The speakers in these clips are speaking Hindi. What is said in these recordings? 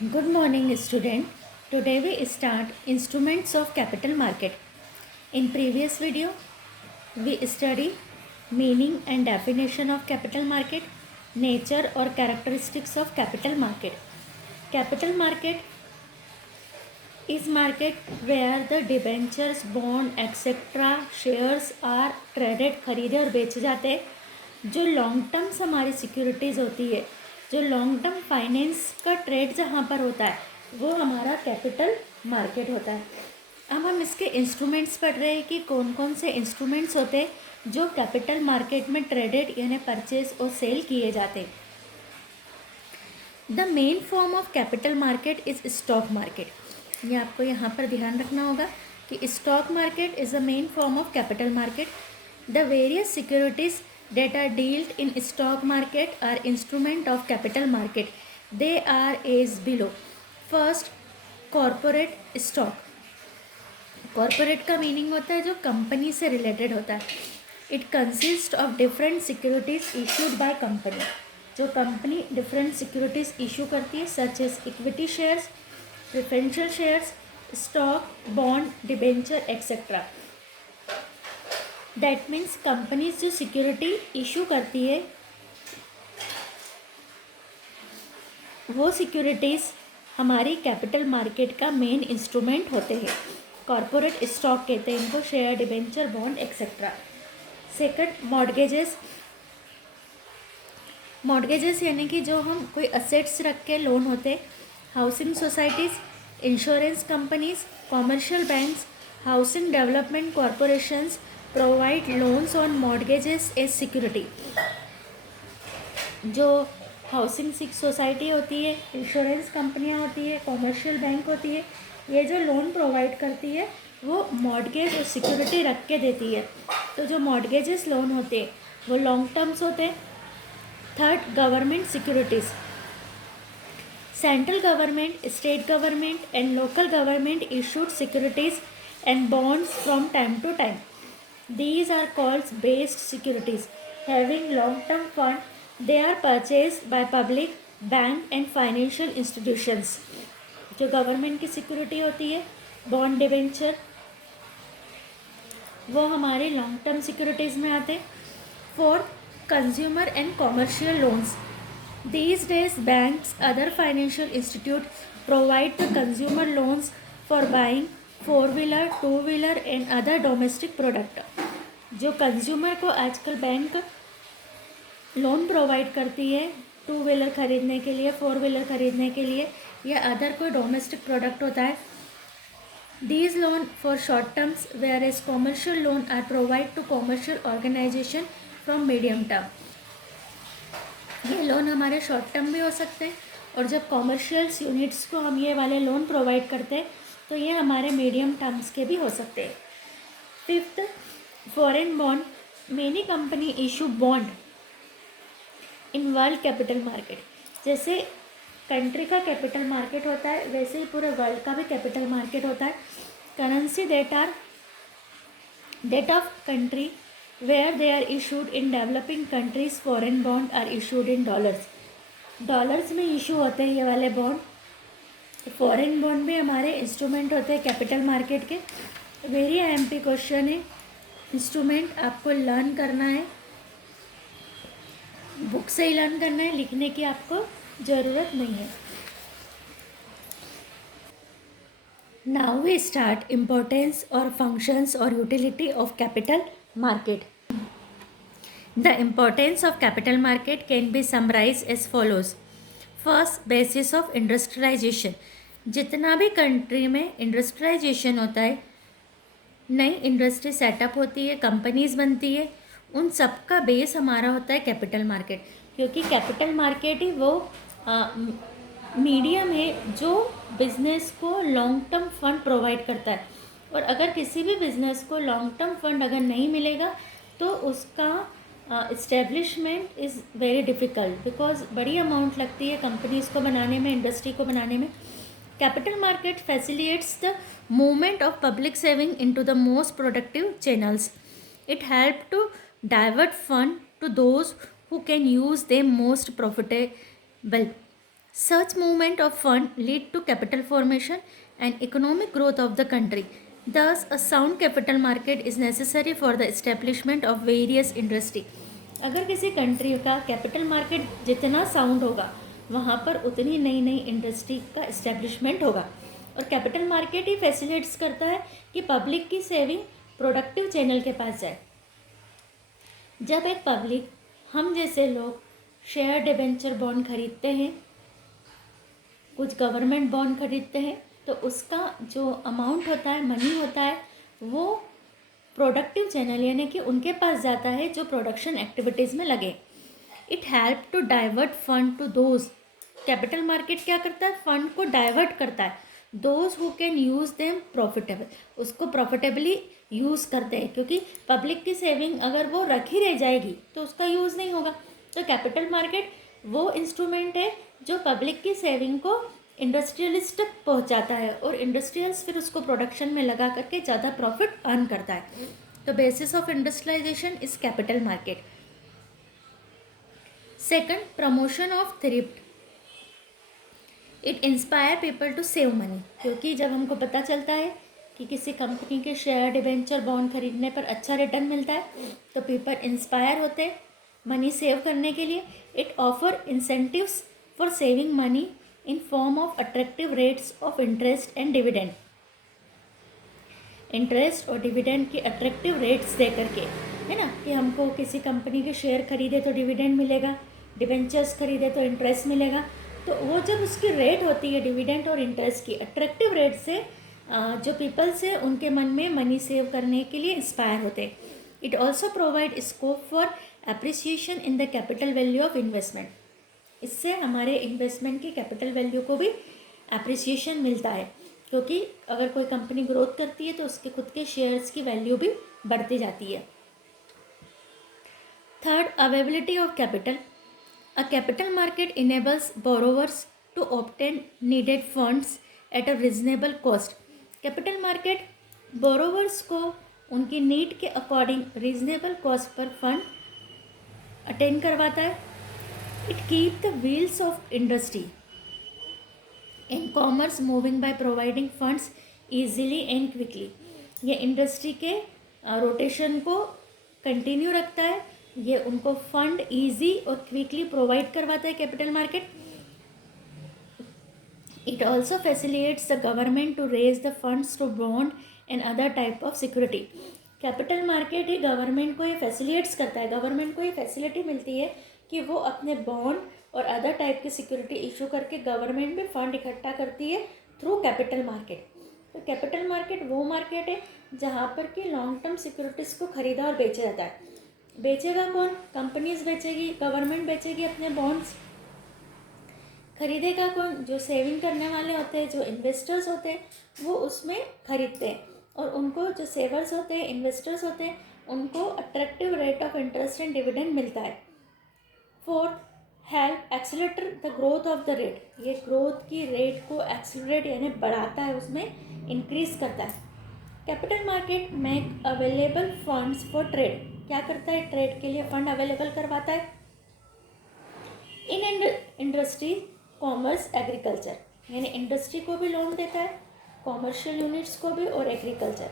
Good morning, student. Today we start instruments of capital market. In previous video, we study meaning and definition of capital market, nature or characteristics of capital market. Capital market is market where the debentures, bond, etc. shares are traded, खरीदे और बेचे जाते हैं. जो लॉन्ग टर्म्स हमारी सिक्योरिटीज़ होती है, जो लॉन्ग टर्म फाइनेंस का ट्रेड जहाँ पर होता है, वो हमारा कैपिटल मार्केट होता है. अब हम इसके इंस्ट्रूमेंट्स पढ़ रहे हैं कि कौन कौन से इंस्ट्रूमेंट्स होते हैं जो कैपिटल मार्केट में ट्रेडेड यानी परचेज और सेल किए जाते हैं. The main form of capital market is stock market. ये आपको यहाँ पर ध्यान रखना होगा कि stock market is the main form of capital market. The various securities that are dealt in stock market are instrument of capital market. They are as below. First, corporate stock. Corporate का मीनिंग होता है जो कंपनी से रिलेटेड होता है. It consist of different securities issued by company. जो कंपनी डिफरेंट सिक्योरिटीज़ इशू करती है such as equity shares, preferential shares, stock, bond, debenture etcetera. That means companies जो सिक्योरिटी इशू करती है वो सिक्योरिटीज़ हमारी कैपिटल मार्केट का मेन इंस्ट्रूमेंट होते हैं. कॉरपोरेट स्टॉक कहते हैं इनको, share, debenture, bond etcetera. Second, mortgages. Mortgages यानी कि जो हम कोई असेट्स रख के लोन होते. Housing societies, insurance companies, commercial banks, housing development corporations provide loans on mortgages as security. जो हाउसिंग सोसाइटी होती है, इंश्योरेंस कंपनियां होती है, कॉमर्शियल बैंक होती है, ये जो लोन प्रोवाइड करती है वो मॉर्गेज और सिक्योरिटी रख के देती है. तो जो मॉर्गेजेस लोन होते हैं वो लॉन्ग टर्म्स होते हैं. Third, government securities. Central government, state government and local government issued securities and bonds from time to time. These are called based securities. Having long-term fund, they are purchased by public, bank and financial institutions. जो गवर्नमेंट की सिक्योरिटी होती है, बॉन्ड, डिबेंचर, वो हमारे लॉन्ग टर्म सिक्योरिटीज़ में आते हैं. For consumer and commercial loans, these days banks, other financial institute provide the consumer loans for buying four wheeler, two-wheeler and other domestic product. जो कंज्यूमर को आजकल बैंक लोन प्रोवाइड करती है टू व्हीलर ख़रीदने के लिए, फोर व्हीलर ख़रीदने के लिए या अदर कोई डोमेस्टिक प्रोडक्ट होता है. These loan for short terms whereas commercial loan are provide to commercial organisation from medium term. ये लोन हमारे शॉर्ट टर्म भी हो सकते हैं और जब कॉमर्शियल्स यूनिट्स को हम ये वाले लोन प्रोवाइड करते हैं तो ये हमारे मीडियम टर्म्स के भी हो सकते हैं. Fifth, foreign bond. Many company issue bond in world capital market. जैसे कंट्री का कैपिटल मार्केट होता है वैसे ही पूरे वर्ल्ड का भी कैपिटल मार्केट होता है. Currency debt of country where they are issued in developing countries. Foreign bond are issued in dollars. Dollars में इशू होते हैं ये वाले बॉन्ड. फॉरेन बॉन्ड भी हमारे इंस्ट्रूमेंट होते हैं कैपिटल मार्केट के. वेरी एमपी क्वेश्चन है. इंस्ट्रूमेंट आपको लर्न करना है, बुक से ही लर्न करना है, लिखने की आपको ज़रूरत नहीं है. नाउ वी स्टार्ट इम्पोर्टेंस और फंक्शंस और utility of capital market. The importance of capital market can be summarise as follows. First, basis of industrialisation. जितना भी कंट्री में इंडस्ट्रियलाइजेशन होता है, नई इंडस्ट्री सेटअप होती है, कंपनीज बनती है, उन सब का बेस हमारा होता है कैपिटल मार्केट. क्योंकि कैपिटल मार्केट ही वो मीडियम है जो बिज़नेस को लॉन्ग टर्म फंड प्रोवाइड करता है. और अगर किसी भी बिज़नेस को लॉन्ग टर्म फंड अगर नहीं मिलेगा तो उसका establishment is very difficult, because बड़ी अमाउंट लगती है कंपनीज़ को बनाने में, इंडस्ट्री को बनाने में. Capital market facilitates the movement of public saving into the most productive channels. It helps to divert fund to those who can use them most profitable. Such movement of fund lead to capital formation and economic growth of the country. Thus, a sound capital market is necessary for the establishment of various industry. अगर किसी कंट्री का कैपिटल मार्केट जितना साउंड होगा वहाँ पर उतनी नई नई इंडस्ट्री का इस्टेब्लिशमेंट होगा. और कैपिटल मार्केट ही फैसिलिटेट्स करता है कि पब्लिक की सेविंग प्रोडक्टिव चैनल के पास जाए. जब एक पब्लिक, हम जैसे लोग शेयर डिबेंचर बॉन्ड खरीदते हैं, कुछ गवर्नमेंट बॉन्ड खरीदते हैं, तो उसका जो अमाउंट होता है, मनी होता है, वो प्रोडक्टिव चैनल यानी कि उनके पास जाता है जो प्रोडक्शन एक्टिविटीज़ में लगे. It help to divert fund to those. Capital market क्या करता है? फंड को डाइवर्ट करता है. Those who can use them profitable, उसको प्रॉफिटेबली यूज़ करते हैं, क्योंकि पब्लिक की सेविंग अगर वो रखी रह जाएगी तो उसका यूज़ नहीं होगा. तो कैपिटल मार्केट वो इंस्ट्रूमेंट है जो पब्लिक की सेविंग को इंडस्ट्रियलिस्ट तक पहुंचाता है और इंडस्ट्रियल्स फिर उसको प्रोडक्शन में लगा करके ज़्यादा प्रॉफिट अर्न करता है. तो basis of industrialisation is capital market. Second, promotion of thrift. It inspire people to save money. क्योंकि जब हमको पता चलता है कि किसी कंपनी के शेयर डिबेंचर बॉन्ड खरीदने पर अच्छा रिटर्न मिलता है तो पीपल इंस्पायर होते हैं मनी सेव करने के लिए. It offer incentives for saving money in form of attractive rates of interest and dividend. Interest और डिविडेंड की अट्रैक्टिव रेट्स दे करके, है ना, कि हमको किसी कंपनी के शेयर खरीदे तो डिविडेंड मिलेगा, डिबेंचर्स खरीदे तो इंटरेस्ट मिलेगा. तो वो जब उसकी रेट होती है डिविडेंड और इंटरेस्ट की अट्रैक्टिव रेट से, जो पीपल्स है उनके मन में मनी सेव करने के लिए इंस्पायर होते हैं. It also provide scope for appreciation in the capital value of investment. इससे हमारे इन्वेस्टमेंट की कैपिटल वैल्यू को भी अप्रिसिएशन मिलता है, क्योंकि अगर कोई कंपनी ग्रोथ करती है तो उसके खुद के शेयर्स की वैल्यू भी बढ़ती जाती है. Third, availability of capital. A capital market enables borrowers to obtain needed funds at a reasonable cost. Capital market borrowers को उनकी नीड के अकॉर्डिंग रीजनेबल कॉस्ट पर फंड अटेन करवाता है. It keep the wheels of industry and commerce moving by providing funds easily and quickly. ये इंडस्ट्री के रोटेशन को कंटिन्यू रखता है, ये उनको फंड इजी और क्विकली प्रोवाइड करवाता है capital market. It also facilitates the government to raise the funds to bond and other type of security. Capital market ही गवर्नमेंट को ये फैसिलिटेट्स करता है, गवर्नमेंट को ये फैसिलिटी मिलती है कि वो अपने बॉन्ड और अदर टाइप की सिक्योरिटी इशू करके गवर्नमेंट में फंड इकट्ठा करती है थ्रू कैपिटल मार्केट. तो कैपिटल मार्केट वो मार्केट है जहाँ पर कि लॉन्ग टर्म सिक्योरिटीज़ को खरीदा और बेचा जाता है. बेचेगा कौन? कंपनीज बेचेगी, गवर्नमेंट बेचेगी अपने बॉन्ड्स. खरीदेगा कौन? जो सेविंग करने वाले होते हैं, जो इन्वेस्टर्स होते हैं, वो उसमें खरीदते हैं. और उनको जो सेवर्स होते हैं, इन्वेस्टर्स होते हैं, उनको attractive rate of interest and dividend मिलता है. Fourth, help accelerate the growth of the rate. ये ग्रोथ की रेट को एक्सीलरेट यानी बढ़ाता है, उसमें इंक्रीज करता है. Capital market make available funds for trade. क्या करता है? ट्रेड के लिए फंड अवेलेबल करवाता है. इन इंडस्ट्री, कॉमर्स, एग्रीकल्चर, यानी इंडस्ट्री को भी लोन देता है, कॉमर्शियल यूनिट्स को भी और agriculture.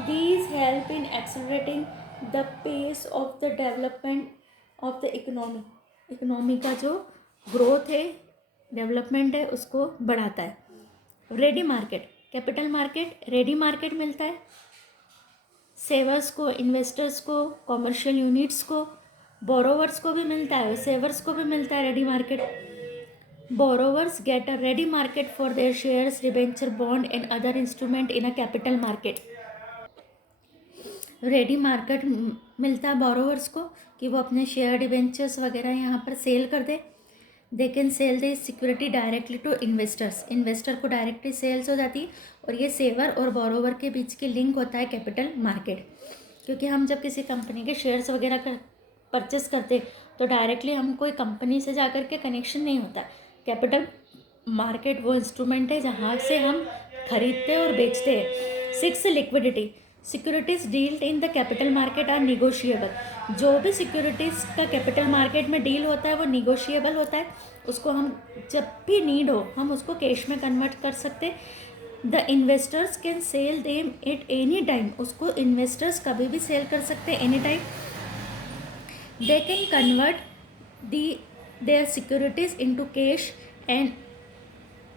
These help in accelerating the pace of the development of the economy. Economy का जो ग्रोथ है, डेवलपमेंट है, उसको बढ़ाता है. Ready market. Capital market ready market मिलता है सेवर्स को, इन्वेस्टर्स को, कॉमर्शियल यूनिट्स को, बोरोवर्स को भी मिलता है, सेवर्स को भी मिलता है ready market. Borrowers get a ready market for their shares, debenture, bond and other instrument in a capital market. Ready market मिलता है बोरोवर्स को कि वो अपने शेयर डिबेंचर्स वगैरह यहाँ पर सेल कर दे. They can sell they security directly to investors. Investor को डायरेक्टली सेल्स हो जाती है और ये सेवर और बोरोवर के बीच की लिंक होता है कैपिटल मार्केट. क्योंकि हम जब किसी कंपनी के शेयर्स वगैरह का परचेस करते तो डायरेक्टली हम कोई कंपनी से जा कर के कनेक्शन नहीं होता. कैपिटल मार्केट वो इंस्ट्रूमेंट है जहाँ से हम खरीदते और बेचते हैं. 6, liquidity. Securities dealt in the capital market are negotiable. जो भी सिक्योरिटीज़ का कैपिटल मार्केट में डील होता है वो निगोशिएबल होता है, उसको हम जब भी नीड हो हम उसको कैश में कन्वर्ट कर सकते हैं। The investors can sell them at any time, उसको इन्वेस्टर्स कभी भी सेल कर सकते हैं any time. They can convert there securities into cash and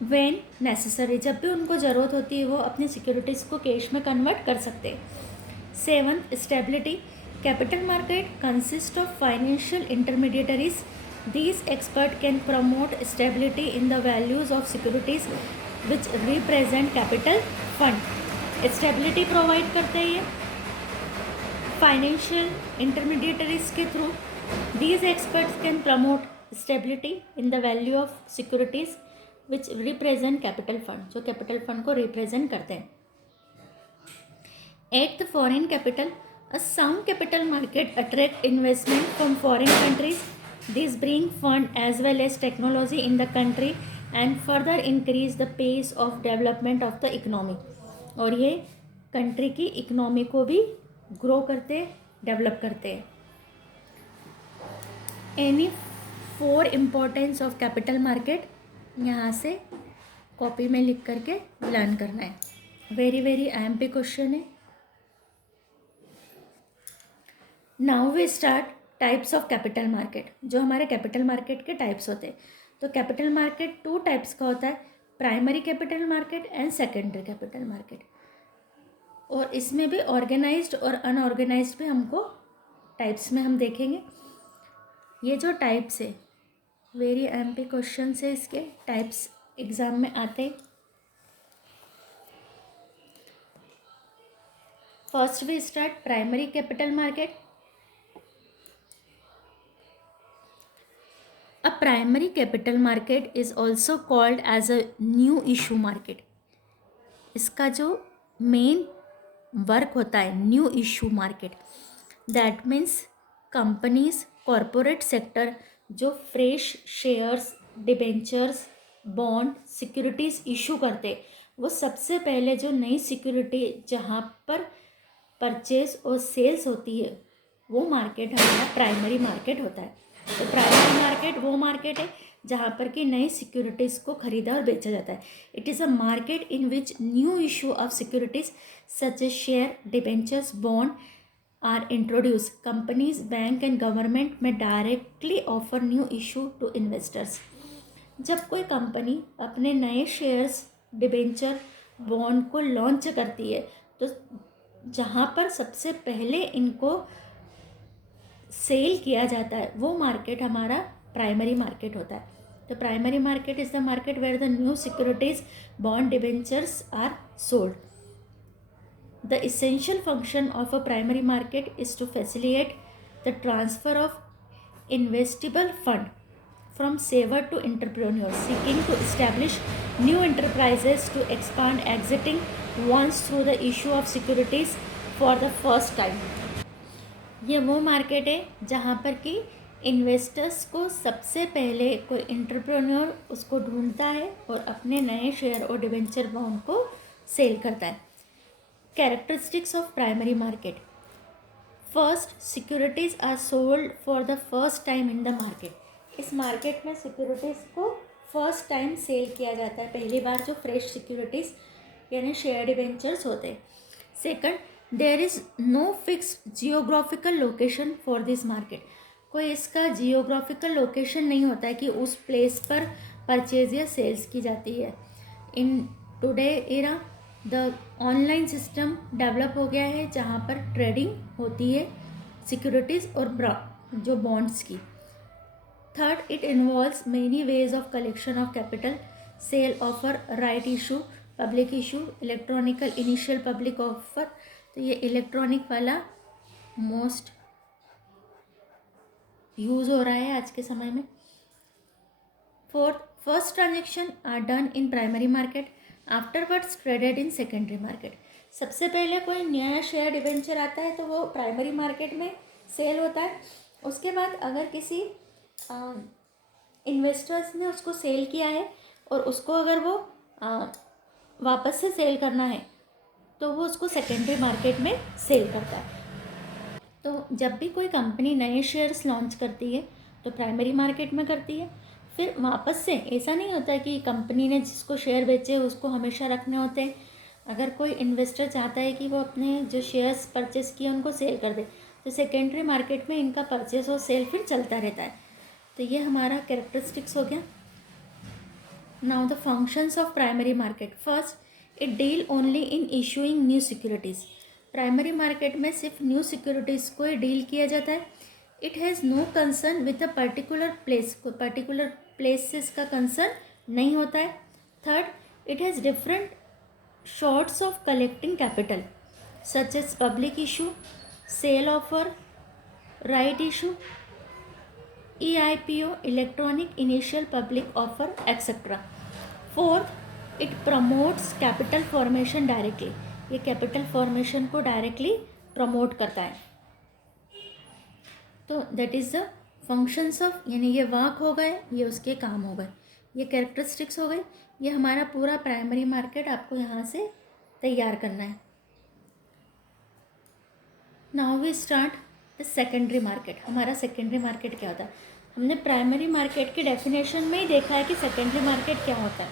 when necessary, जब भी उनको ज़रूरत होती है वो अपनी सिक्योरिटीज़ को कैश में कन्वर्ट कर सकते हैं। Seventh, stability. Capital market consist of financial intermediaries. These expert can promote stability in the values of securities which represent capital fund. Stability provide करते हैं ये फाइनेंशियल इंटरमीडिएटरीज के through. These experts can promote stability in the value of securities which represent capital fund, जो कैपिटल फंड को रिप्रेजेंट करते हैं। At the foreign capital, a sound capital market attract investment from foreign countries. This bring fund as well as technology in the country and further increase the pace of development of the economy. और ये कंट्री की इकोनॉमी को भी ग्रो करते, डेवलप करते हैं। Any 4 importance of capital market यहाँ से कॉपी में लिख करके लर्न करना है। वेरी IMP क्वेश्चन है। Now we start types of capital market, जो हमारे कैपिटल मार्केट के टाइप्स होते हैं। तो कैपिटल मार्केट 2 टाइप्स का होता है, primary capital market and secondary capital market. और इसमें भी ऑर्गेनाइज्ड और अनऑर्गेनाइज्ड भी हमको टाइप्स में हम देखेंगे। ये जो टाइप्स है वेरी IMP क्वेश्चन से, इसके टाइप्स एग्जाम में आते। First we start primary capital market. A primary capital market is also called as a new issue market. इसका जो मेन वर्क होता है new issue market, that means companies corporate sector जो fresh shares, debentures, bond, securities issue करते, वो सबसे पहले जो नई सिक्योरिटी जहाँ पर परचेज और सेल्स होती है वो मार्केट हमारा प्राइमरी मार्केट होता है। तो प्राइमरी मार्केट वो मार्केट है जहाँ पर कि नई सिक्योरिटीज़ को खरीदा और बेचा जाता है। It is a market in which new issue of securities such A share, debentures, bond are introduced. Companies, bank and government may directly offer new issue to investors. जब कोई कंपनी अपने नए शेयर्स, डिबेंचर, बॉन्ड को लॉन्च करती है तो जहाँ पर सबसे पहले इनको सेल किया जाता है वो मार्केट हमारा प्राइमरी मार्केट होता है। तो primary market is the market where the new securities, bond, debentures are sold. The essential function of a primary market is to facilitate the transfer of investable fund from saver to entrepreneurs seeking to establish new enterprises to expand existing ones through the issue of securities for the first time. ये वो मार्केट है जहाँ पर कि इन्वेस्टर्स को सबसे पहले कोई एंटरप्रेन्योर उसको ढूंढता है और अपने नए शेयर और डिबेंचर बॉन्ड को सेल करता है. Characteristics of primary market. First, securities are sold for the first time in the market. इस मार्केट में सिक्योरिटीज़ को फर्स्ट टाइम सेल किया जाता है, पहली बार जो फ्रेश सिक्योरिटीज़ यानी शेयर डिबेंचर्स होते हैं. Second, there is no fix geographical location for this market. कोई इसका जियोग्राफिकल लोकेशन नहीं होता है कि उस प्लेस पर परचेज या सेल्स की जाती है. In today era the online system develop हो गया है जहाँ पर ट्रेडिंग होती है सिक्योरिटीज़ और जो बॉन्ड्स की. Third, it involves many ways of collection of capital, cell offer, right issue, public issue, electronical initial public offer. तो ये इलेक्ट्रॉनिक वाला मोस्ट यूज़ हो रहा है आज के समय में. Fourth, first transaction are done in primary market, afterwards traded in secondary market. सबसे पहले कोई नया शेयर डिबेंचर आता है तो वो प्राइमरी मार्केट में सेल होता है. उसके बाद अगर किसी इन्वेस्टर्स ने उसको सेल किया है और उसको अगर वो वापस से सेल करना है तो वो उसको सेकेंडरी मार्केट में सेल करता है। तो जब भी कोई कंपनी नए शेयर्स लॉन्च करती है तो प्राइमरी मार्केट में करती है, फिर वापस से ऐसा नहीं होता कि कंपनी ने जिसको शेयर बेचे उसको हमेशा रखने होते हैं। अगर कोई इन्वेस्टर चाहता है कि वो अपने जो शेयर्स परचेस किए उनको सेल कर दे, तो सेकेंडरी मार्केट में इनका परचेस और सेल फिर चलता रहता है। तो ये हमारा कैरेक्टरिस्टिक्स हो गया। Now the functions of primary market. First, it deal only in issuing new securities. Primary market में सिर्फ न्यू सिक्योरिटीज़ को ही डील किया जाता है। It has no concern with a particular place, कोई पर्टिकुलर प्लेसेस का कंसर्न नहीं होता है। Third, it has different sorts of collecting capital such as public issue, sale offer, right issue, EIPO, electronic initial public offer, etc. Fourth, it promotes capital formation directly. ये capital formation को directly promote करता है। तो that is the functions of, यानी ये वाक हो गए, ये उसके काम हो गए, ये characteristics हो गए। ये हमारा पूरा प्राइमरी मार्केट आपको यहाँ से तैयार करना है। Now we start the secondary market. हमारा सेकेंडरी मार्केट क्या होता है? हमने प्राइमरी मार्केट की डेफिनेशन में ही देखा है कि सेकेंडरी मार्केट क्या होता है।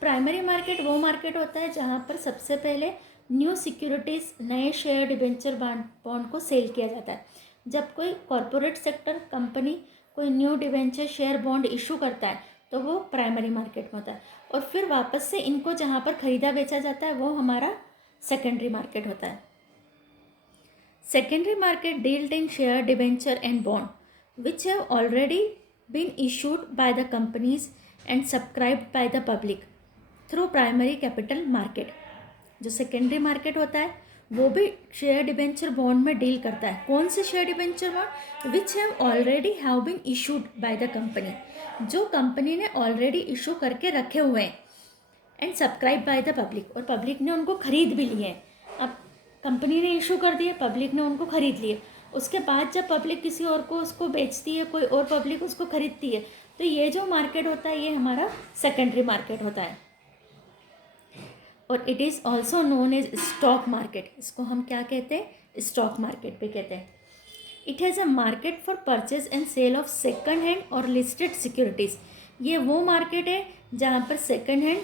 प्राइमरी मार्केट वो मार्केट होता है जहाँ पर सबसे पहले न्यू सिक्योरिटीज़, नए शेयर, डिबेंचर, बॉन्ड को सेल किया जाता है। जब कोई कॉरपोरेट सेक्टर कंपनी कोई new debenture, share, bond issue करता है तो वो प्राइमरी मार्केट में होता है, और फिर वापस से इनको जहाँ पर ख़रीदा बेचा जाता है वो हमारा सेकेंडरी मार्केट होता है। Secondary market dealt in share, debenture and bond which have already been issued by the companies and subscribed by the public through primary capital market. जो सेकेंडरी मार्केट होता है वो भी शेयर, डिबेंचर, बॉन्ड में डील करता है। कौन से share, debenture, bond? Which have already have been issued by the company, जो कंपनी ने ऑलरेडी इशू करके रखे हुए हैं, and subscribe by the public, और पब्लिक ने उनको खरीद भी लिए हैं। अब कंपनी ने इशू कर दिए, पब्लिक ने उनको खरीद लिए, उसके बाद जब पब्लिक किसी और को उसको बेचती है, कोई और पब्लिक उसको खरीदती है, तो ये जो मार्केट होता है ये हमारा सेकेंडरी मार्केट होता है। और it is also known as stock market. इसको हम क्या कहते हैं? स्टॉक मार्केट पे कहते हैं। It has a market for purchase and sale of second hand और लिस्टेड सिक्योरिटीज़। ये वो मार्केट है जहाँ पर सेकंड हैंड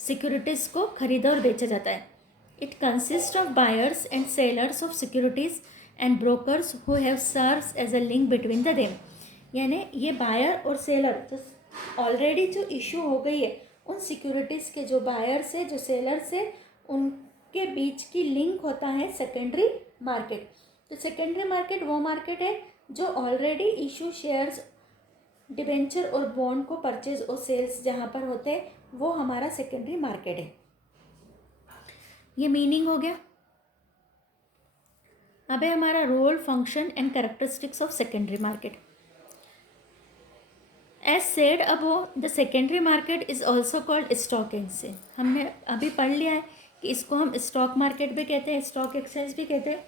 सिक्योरिटीज़ को खरीदा और बेचा जाता है। It consists of buyers and sellers of securities and brokers who have serves as a link between them. यानी ये बायर और सेलर जो ऑलरेडी जो इशू हो गई है, उन सिक्योरिटीज़ के जो बायर्स है, जो सेलर्स है, उनके बीच की लिंक होता है सेकेंडरी मार्केट। तो सेकेंडरी मार्केट वो मार्केट है जो ऑलरेडी इशू शेयर्स, डिबेंचर और बॉन्ड को परचेज और सेल्स जहाँ पर होते हैं वो हमारा सेकेंडरी मार्केट है। ये मीनिंग हो गया। अब है हमारा role, function and characteristics of secondary market. As said above, the secondary market is also called stock exchange. हमने अभी पढ़ लिया है कि इसको हम स्टॉक मार्केट भी कहते हैं, स्टॉक एक्सचेंज भी कहते हैं।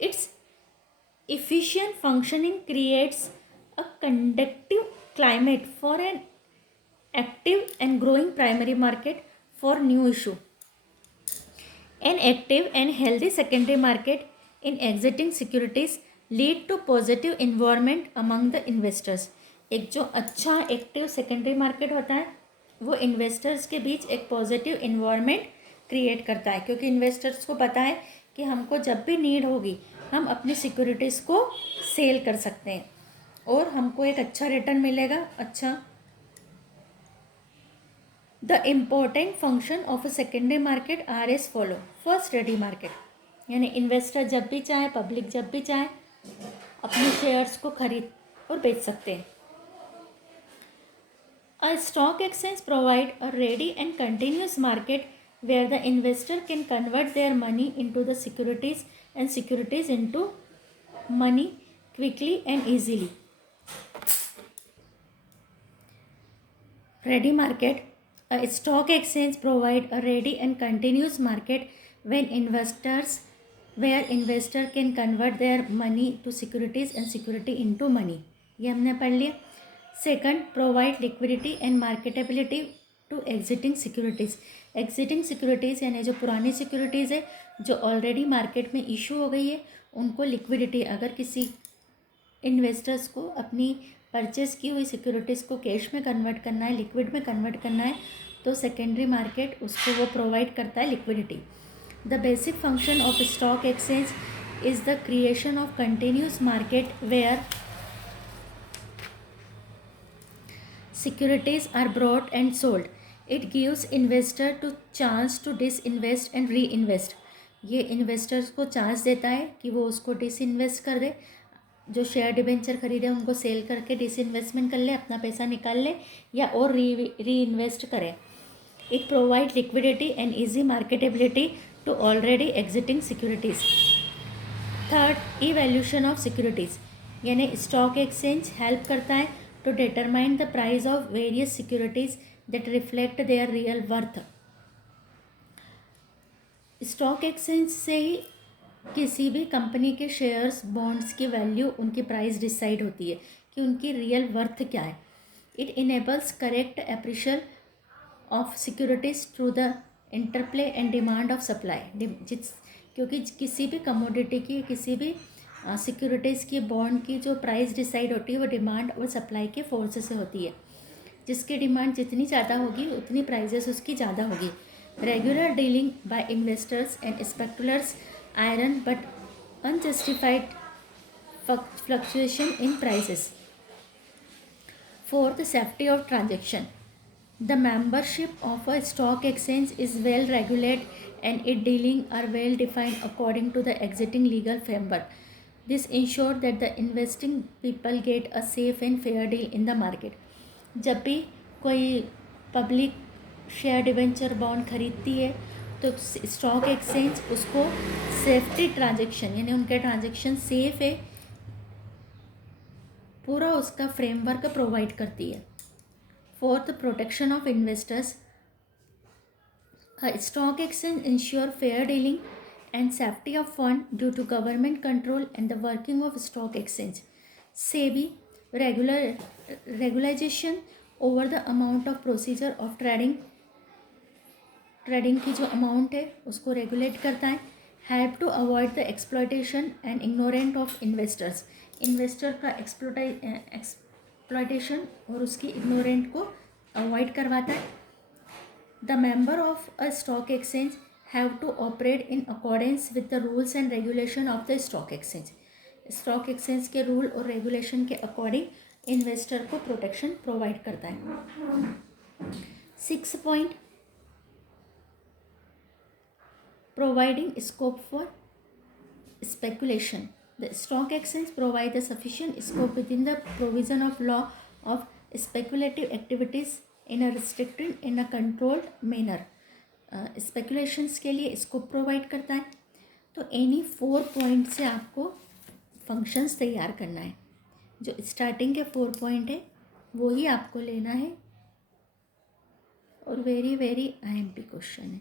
It's efficient functioning creates a conducive climate for an active and growing primary market for new issue. An active and healthy secondary market in exiting securities lead to positive environment among the investors. एक जो अच्छा एक्टिव सेकेंडरी मार्केट होता है वो इन्वेस्टर्स के बीच एक पॉजिटिव इन्वायरमेंट क्रिएट करता है, क्योंकि इन्वेस्टर्स को पता है कि हमको जब भी नीड होगी हम अपनी सिक्योरिटीज़ को सेल कर सकते हैं और हमको एक अच्छा रिटर्न मिलेगा। अच्छा, the important function of a secondary market R S follow. First, ready market, यानी इन्वेस्टर जब भी चाहे, पब्लिक जब भी चाहे अपने शेयर्स को खरीद और बेच सकते हैं। A stock exchange provide a ready and continuous market where the investor can convert their money into the securities and securities into money quickly and easily. Ready market. A stock exchange provide a ready and continuous market where investor can convert their money to securities and security into money. ये हमने पढ़ लिया। Second, provide liquidity and marketability to existing securities. Existing securities यानी जो पुरानी सिक्योरिटीज़ है जो ऑलरेडी मार्केट में इशू हो गई है उनको लिक्विडिटी, अगर किसी इन्वेस्टर्स को अपनी परचेस की हुई सिक्योरिटीज़ को कैश में कन्वर्ट करना है, लिक्विड में कन्वर्ट करना है, तो सेकेंडरी मार्केट उसको वो प्रोवाइड करता है liquidity. The basic function of stock exchange is the creation of continuous market where securities are bought and sold. It gives investor to chance to disinvest and reinvest. ये इन्वेस्टर्स को चांस देता है कि वो उसको डिसइन्वेस्ट कर दे, जो शेयर डिबेंचर खरीदे उनको सेल करके डिसइन्वेस्टमेंट कर ले, अपना पैसा निकाल ले या और री इन्वेस्ट करे. It provide liquidity and easy marketability to already existing securities. Third, evaluation of securities यानी स्टॉक एक्सचेंज हेल्प करता है to determine the price of various securities that reflect their real worth. Stock exchange से ही किसी भी कंपनी के शेयर्स बॉन्ड्स की वैल्यू, उनकी प्राइस डिसाइड होती है कि उनकी रियल वर्थ क्या है. It enables correct appreciation of securities through the interplay and demand of supply. क्योंकि किसी भी कमोडिटी की, किसी भी सिक्योरिटीज़ की, बॉन्ड की जो प्राइस डिसाइड होती है वो डिमांड और सप्लाई के फोर्स से होती है. जिसकी डिमांड जितनी ज़्यादा होगी उतनी प्राइजेस उसकी ज़्यादा होगी. Regular dealing by investors and speculators iron but unjustified fluctuation in prices. Fourth, safety of transaction. The membership of a stock exchange is well regulated and its dealing are well defined according to the existing legal framework. This ensures that the investing people get a safe and fair deal in the market. जब भी कोई पब्लिक शेयर डिवेंचर बॉन्ड खरीदती है तो स्टॉक एक्सचेंज उसको सेफ्टी ट्रांजेक्शन यानी उनके ट्रांजेक्शन सेफ है पूरा उसका फ्रेमवर्क प्रोवाइड करती है. Fourth, protection of investors. A stock exchange ensure fair dealing and safety of fund due to government control and the working of stock exchange. SEBI regularization over the amount of procedure of trading की जो amount है उसको regulate करता है. Help to avoid the exploitation and ignorance of investors. Investor का एक्सप्लॉयटेशन और उसकी इग्नोरेंट को अवॉइड करवाता है. The member of a stock exchange have to operate in accordance with the rules and regulation of the stock exchange. Stock exchange के रूल और रेगुलेशन के अकॉर्डिंग इन्वेस्टर को प्रोटेक्शन प्रोवाइड करता है. 6 point, providing scope for speculation. The stock exchange provides a sufficient scope within the provision of law of speculative activities in a restricted in a controlled manner. Speculations के लिए स्कोप प्रोवाइड करता है. तो एनी 4 पॉइंट से आपको फंक्शंस तैयार करना है. जो स्टार्टिंग के 4 पॉइंट है वो ही आपको लेना है और वेरी IMP क्वेश्चन है.